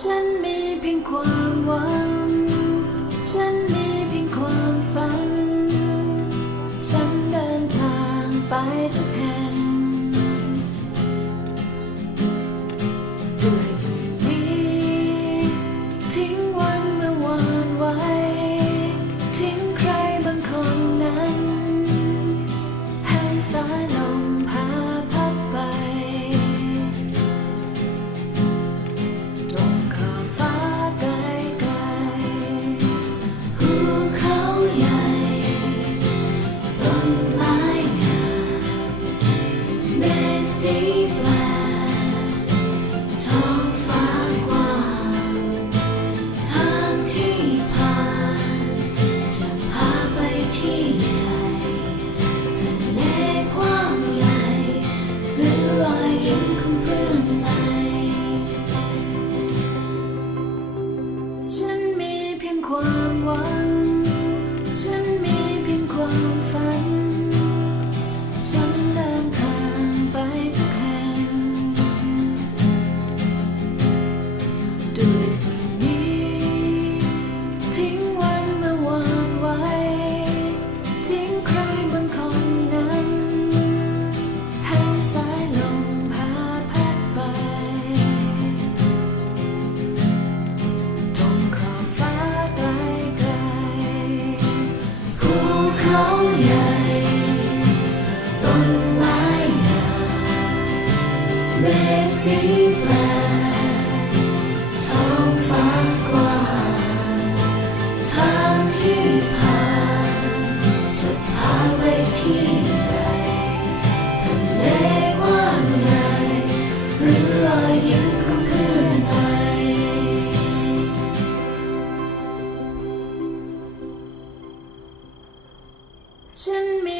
ฉันมีเพียงความหวัง ต้นไม้งามเวสีแปล 真名。